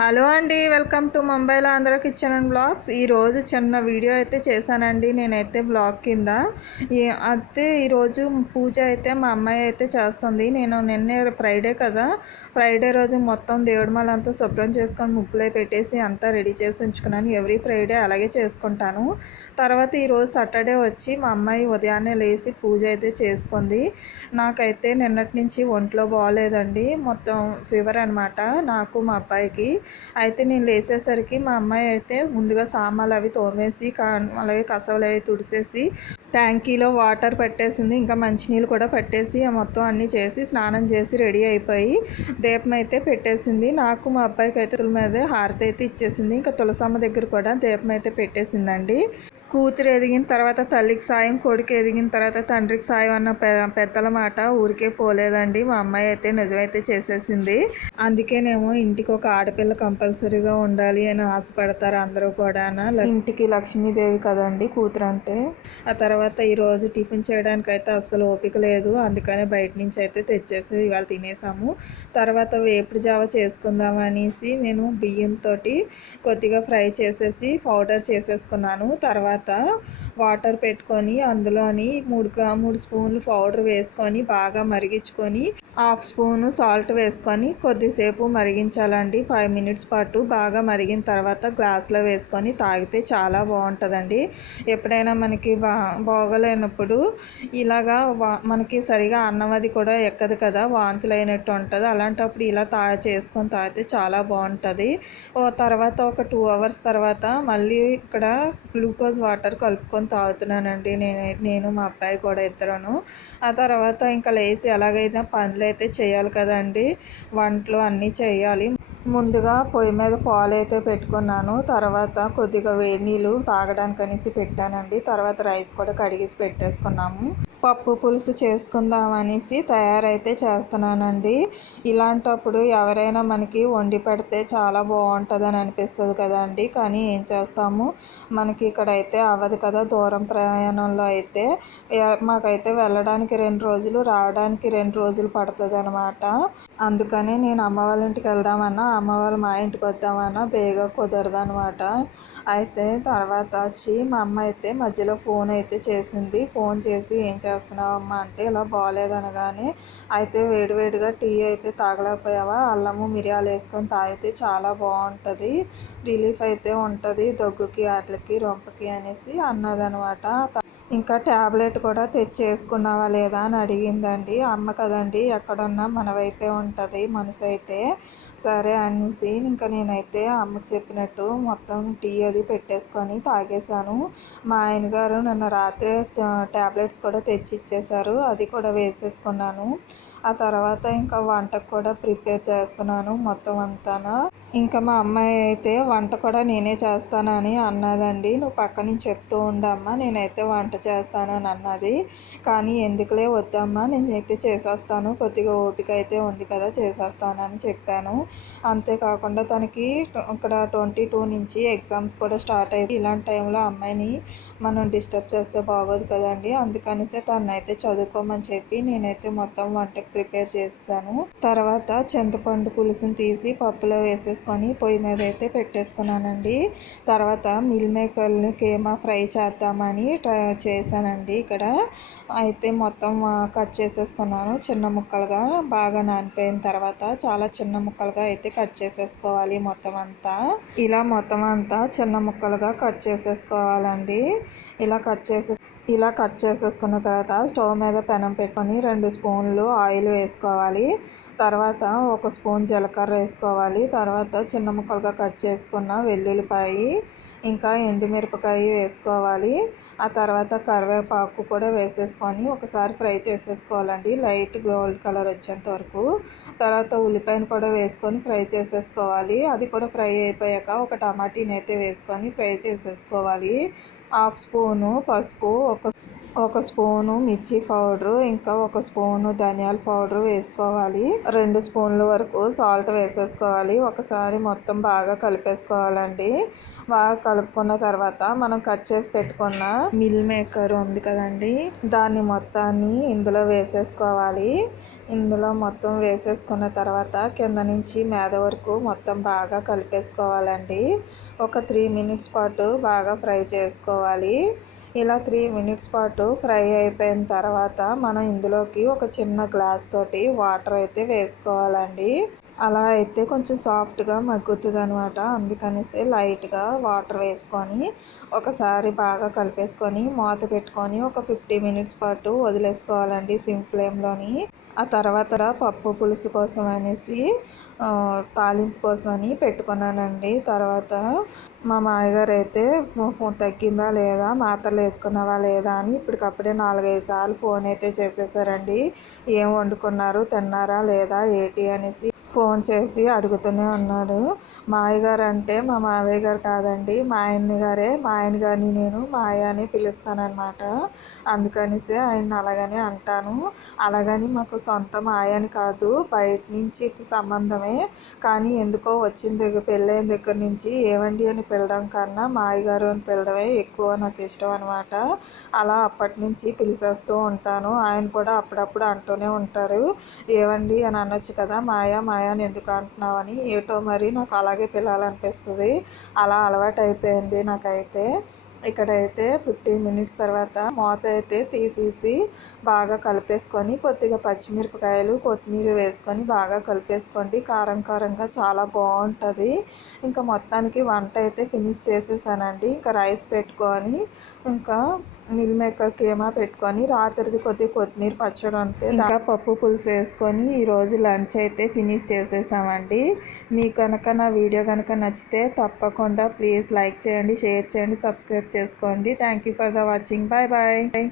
Hello అండి, welcome to ముంబైలో Andhra kitchen and blogs. ఈరోజు చిన్న వీడియో అయితే చేశానండి నేనైతే బ్లాగ్ కింద. అయితే ఈరోజు పూజ అయితే మా అమ్మాయి అయితే చేస్తుంది. నేను నిన్నే ఫ్రైడే కదా, ఫ్రైడే రోజు మొత్తం దేవుడి మాలంతా శుభ్రం చేసుకొని ముగ్గులే పెట్టేసి అంతా రెడీ చేసి ఉంచుకున్నాను. ఎవ్రీ ఫ్రైడే అలాగే చేసుకుంటాను. తర్వాత ఈరోజు సాటర్డే వచ్చి మా అమ్మాయి ఉదయాన్నే లేచి పూజ అయితే చేసుకుంది. నాకైతే నిన్నటి నుంచి ఒంట్లో బాగోలేదండి, మొత్తం ఫీవర్ అనమాట నాకు మా అబ్బాయికి. అయితే నేను లేచేసరికి మా అమ్మాయి అయితే ముందుగా సామాన్లు అవి తోమేసి అలాగే కసవులు అవి తుడిసేసి ట్యాంకీలో వాటర్ పెట్టేసింది. ఇంకా మంచినీళ్ళు కూడా పట్టేసి మొత్తం అన్నీ చేసి స్నానం చేసి రెడీ అయిపోయి దీపం అయితే పెట్టేసింది. నాకు మా అబ్బాయికి అయితే తుల మీద హారతి అయితే ఇచ్చేసింది. ఇంకా తులసమ్మ దగ్గర కూడా దీపం అయితే పెట్టేసిందండి. కూతురు ఎదిగిన తర్వాత తల్లికి సాయం, కొడుకు ఎదిగిన తర్వాత తండ్రికి సాయం అన్న పెద్దల మాట ఊరికే పోలేదండి. మా అమ్మాయి అయితే నిజమైతే చేసేసింది. అందుకేనేమో ఇంటికి ఒక ఆడపిల్ల కంపల్సరీగా ఉండాలి అని ఆశపడతారు అందరూ కూడా. ఇంటికి లక్ష్మీదేవి కదండి కూతురు అంటే. ఆ తర్వాత ఈరోజు టిఫిన్ చేయడానికి అయితే అస్సలు ఓపిక లేదు, అందుకనే బయట నుంచి అయితే తెచ్చేసి ఇవాళ తినేసాము. తర్వాత వేపుడు జావ చేసుకుందాం అనేసి నేను బియ్యంతో కొద్దిగా ఫ్రై చేసేసి పౌడర్ చేసేసుకున్నాను. తర్వాత వాటర్ పెట్టుకొని అందులోని మూడు స్పూన్లు పౌడర్ వేసుకొని బాగా మరిగించుకొని హాఫ్ స్పూను సాల్ట్ వేసుకొని కొద్దిసేపు మరిగించాలండి. 5 మినిట్స్ పాటు బాగా మరిగిన తర్వాత గ్లాస్లో వేసుకొని తాగితే చాలా బాగుంటుందండి. ఎప్పుడైనా మనకి బాగోలేనప్పుడు ఇలాగా మనకి సరిగా అన్నం అది కూడా ఎక్కదు కదా, వాంతులు అయినట్టు ఉంటుంది. అలాంటప్పుడు ఇలా చేసుకొని తాగితే చాలా బాగుంటుంది. తర్వాత ఒక 2 అవర్స్ తర్వాత మళ్ళీ ఇక్కడ గ్లూకోజ్ వాటర్ కలుపుకొని తాగుతున్నానండి నేను మా అబ్బాయి కూడా ఇద్దరును. ఆ తర్వాత ఇంకా లేచి ఎలాగైనా పనులు అయితే చేయాలి కదండి, వంటలు అన్నీ చేయాలి. ముందుగా పొయ్యి మీద పాలు అయితే పెట్టుకున్నాను. తర్వాత కొద్దిగా వేడి నీళ్ళు తాగడానికి అనేసి పెట్టానండి. తర్వాత రైస్ కూడా కడిగేసి పెట్టేసుకున్నాము. పప్పు పులుసు చేసుకుందాం అనేసి తయారైతే చేస్తున్నానండి. ఇలాంటప్పుడు ఎవరైనా మనకి వండి పెడితే చాలా బాగుంటుందని అనిపిస్తుంది కదండి. కానీ ఏం చేస్తాము, మనకి ఇక్కడ అయితే అవ్వదు కదా. దూరం ప్రయాణంలో అయితే మాకైతే వెళ్ళడానికి 2 రోజులు, రావడానికి 2 రోజులు పడుతుంది అనమాట. అందుకని నేను అమ్మ వాళ్ళ ఇంటికి వెళ్దామన్నా, అమ్మ వాళ్ళు మా ఇంటికి వద్దామన్నా బేగా కుదరదు అనమాట. అయితే తర్వాత వచ్చి మా అమ్మ అయితే మధ్యలో ఫోన్ అయితే చేసింది. ఫోన్ చేసి ఏం చేస్తున్నావమ్మా అంటే ఇలా బాగాలేదనగానే, అయితే వేడివేడిగా టీ అయితే తాగలేకపోయావా, అల్లము మిరియాలు వేసుకొని తాగితే చాలా బాగుంటుంది, రిలీఫ్ అయితే ఉంటుంది దగ్గుకి వాటికి రొంపకి అనేసి అన్నదనమాట. ఇంకా ట్యాబ్లెట్ కూడా తెచ్చేసుకున్నావా లేదా అని అడిగిందండి. అమ్మ కదండి, ఎక్కడున్నా మన వైపే ఉంటుంది మనసు అయితే. సరే అనేసి ఇంకా నేనైతే అమ్మకు చెప్పినట్టు మొత్తం టీ అది పెట్టేసుకొని తాగేశాను. మా ఆయన గారు నిన్న రాత్రే ట్యాబ్లెట్స్ కూడా తెచ్చి ఇచ్చేశారు, అది కూడా వేసేసుకున్నాను. ఆ తర్వాత ఇంకా వంటకు కూడా ప్రిపేర్ చేస్తున్నాను మొత్తం అంతా. ఇంకా మా అమ్మాయి అయితే వంట కూడా నేనే చేస్తానని అన్నదండి. నువ్వు పక్క నుంచి చెప్తూ ఉండమ్మా, నేనైతే వంట చేస్తానని అన్నది. కానీ ఎందుకులే వద్దమ్మా, నేనైతే చేసేస్తాను, కొద్దిగా ఓపిక అయితే ఉంది కదా చేసేస్తానని చెప్పాను. అంతేకాకుండా తనకి ఇక్కడ 22 నుంచి ఎగ్జామ్స్ కూడా స్టార్ట్ అయ్యి, ఇలాంటి టైంలో అమ్మాయిని మనం డిస్టర్బ్ చేస్తే బాగోదు కదండి. అందుకనిసే తనైతే చదువుకోమని చెప్పి నేనైతే మొత్తం వంటకు ప్రిపేర్ చేసాను. తర్వాత చింతపండు పులుసుని తీసి పప్పులో వేసేసుకొని పొయ్యి మీద అయితే పెట్టేసుకున్నానండి. తర్వాత మిల్ మేకర్ని కీమా ఫ్రై చేద్దామని చేశానండి ఇక్కడ. అయితే మొత్తం కట్ చేసేసుకున్నాను చిన్న ముక్కలుగా, బాగా నానిపోయిన తర్వాత చాలా చిన్న ముక్కలుగా అయితే కట్ చేసేసుకోవాలి మొత్తం అంతా. ఇలా మొత్తం అంతా చిన్న ముక్కలుగా కట్ చేసేసుకోవాలండి. ఇలా కట్ చేసేసుకున్న తర్వాత స్టవ్ మీద పెనం పెట్టుకొని 2 స్పూన్లు ఆయిల్ వేసుకోవాలి. తర్వాత 1 స్పూన్ జీలకర్ర వేసుకోవాలి. తర్వాత చిన్న ముక్కలుగా కట్ చేసుకున్న వెల్లుల్లిపాయి, ఇంకా ఎండుమిరపకాయ వేసుకోవాలి. ఆ తర్వాత కరివేపాకు కూడా వేసేసుకొని ఒకసారి ఫ్రై చేసేసుకోవాలండి, లైట్ గోల్డ్ కలర్ వచ్చేంత వరకు. తర్వాత ఉల్లిపాయను కూడా వేసుకొని ఫ్రై చేసేసుకోవాలి. అది కూడా ఫ్రై అయిపోయాక ఒక టమాటీని అయితే వేసుకొని ఫ్రై చేసేసుకోవాలి. హాఫ్ స్పూను పసుపు, ఒక స్పూను మిర్చి పౌడరు, ఇంకా 1 స్పూను ధనియాల పౌడరు వేసుకోవాలి. 2 స్పూన్ల వరకు సాల్ట్ వేసేసుకోవాలి. ఒకసారి మొత్తం బాగా కలిపేసుకోవాలండి. బాగా కలుపుకున్న తర్వాత మనం కట్ చేసి పెట్టుకున్న మిల్ మేకర్ ఉంది కదండి, దాన్ని మొత్తాన్ని ఇందులో వేసేసుకోవాలి. ఇందులో మొత్తం వేసేసుకున్న తర్వాత కింద నుంచి మీద వరకు మొత్తం బాగా కలిపేసుకోవాలండి. ఒక 3 మినిట్స్ పాటు బాగా ఫ్రై చేసుకోవాలి. ఇలా 3 మినిట్స్ పాటు ఫ్రై అయిపోయిన తర్వాత మనం ఇందులోకి ఒక చిన్న గ్లాస్ తోటి వాటర్ అయితే వేసుకోవాలండి. అలా అయితే కొంచెం సాఫ్ట్గా మగ్గుతుంది అనమాట. అందుకనేసి లైట్గా వాటర్ వేసుకొని ఒకసారి బాగా కలిపేసుకొని మూత పెట్టుకొని ఒక 50 మినిట్స్ పాటు వదిలేసుకోవాలండి సిమ్ ఫ్లేమ్లోని. ఆ తర్వాత పప్పు పులుసు కోసం అనేసి తాలింపు కోసం అని పెట్టుకున్నానండి. తర్వాత మా మామగారు అయితే తగ్గిందా లేదా, మాత్రలు వేసుకున్నావా లేదా అని ఇప్పటికప్పుడే 4-5 సార్లు ఫోన్ అయితే చేసేసారండి. ఏం వండుకున్నారు, తిన్నారా లేదా ఏంటి అనేసి ఫోన్ చేసి అడుగుతూనే ఉన్నాడు. మావయ్య గారు అంటే మా మావయ్య గారు కాదండి, మా ఆయన గారే. మా ఆయన గారిని నేను మాయ అని పిలుస్తానమాట. అందుకనేసి ఆయన అలాగనే అంటాను. అలాగని మాకు సొంత మాయ అని కాదు, బయట నుంచి సంబంధమే. కానీ ఎందుకో వచ్చిన దగ్గర పెళ్ళైన దగ్గర నుంచి ఏవండి అని పిలవడం కన్నా మాయ గారు అని పిలవడమే ఎక్కువ నాకు ఇష్టం అనమాట. అలా అప్పటి నుంచి పిలిచేస్తూ ఉంటాను. ఆయన కూడా అప్పుడప్పుడు అంటూనే ఉంటారు, ఏవండి అని అనొచ్చు కదా, మాయా మాయా అని ఎందుకు అంటున్నావని. ఏటో మరి నాకు అలాగే పిలవాలనిపిస్తుంది. అలా అలవాటు అయిపోయింది నాకైతే. ఇక్కడైతే 15 మినిట్స్ తర్వాత మూత అయితే తీసేసి బాగా కలిపేసుకొని కొద్దిగా పచ్చిమిరపకాయలు కొత్తిమీర వేసుకొని బాగా కలిపేసుకోండి. కారం కారంగా చాలా బాగుంటుంది. ఇంకా మొత్తానికి వంట అయితే ఫినిష్ చేసేసానండి. ఇంకా రైస్ పెట్టుకొని ఇంకా మిల్ మేకర్ కీమా పెట్టుకొని రాత్రిది కొద్దిగా కొత్తిమీర పచ్చడి ఉంటే ఇంకా పప్పు పులుసు వేసుకొని ఈరోజు లంచ్ అయితే ఫినిష్ చేసేసామండి. మీకు కనుక నా వీడియో కనుక నచ్చితే తప్పకుండా ప్లీజ్ లైక్ చేయండి, షేర్ చేయండి, సబ్స్క్రైబ్ చేసుకోండి. Thank you for the watching. Bye bye.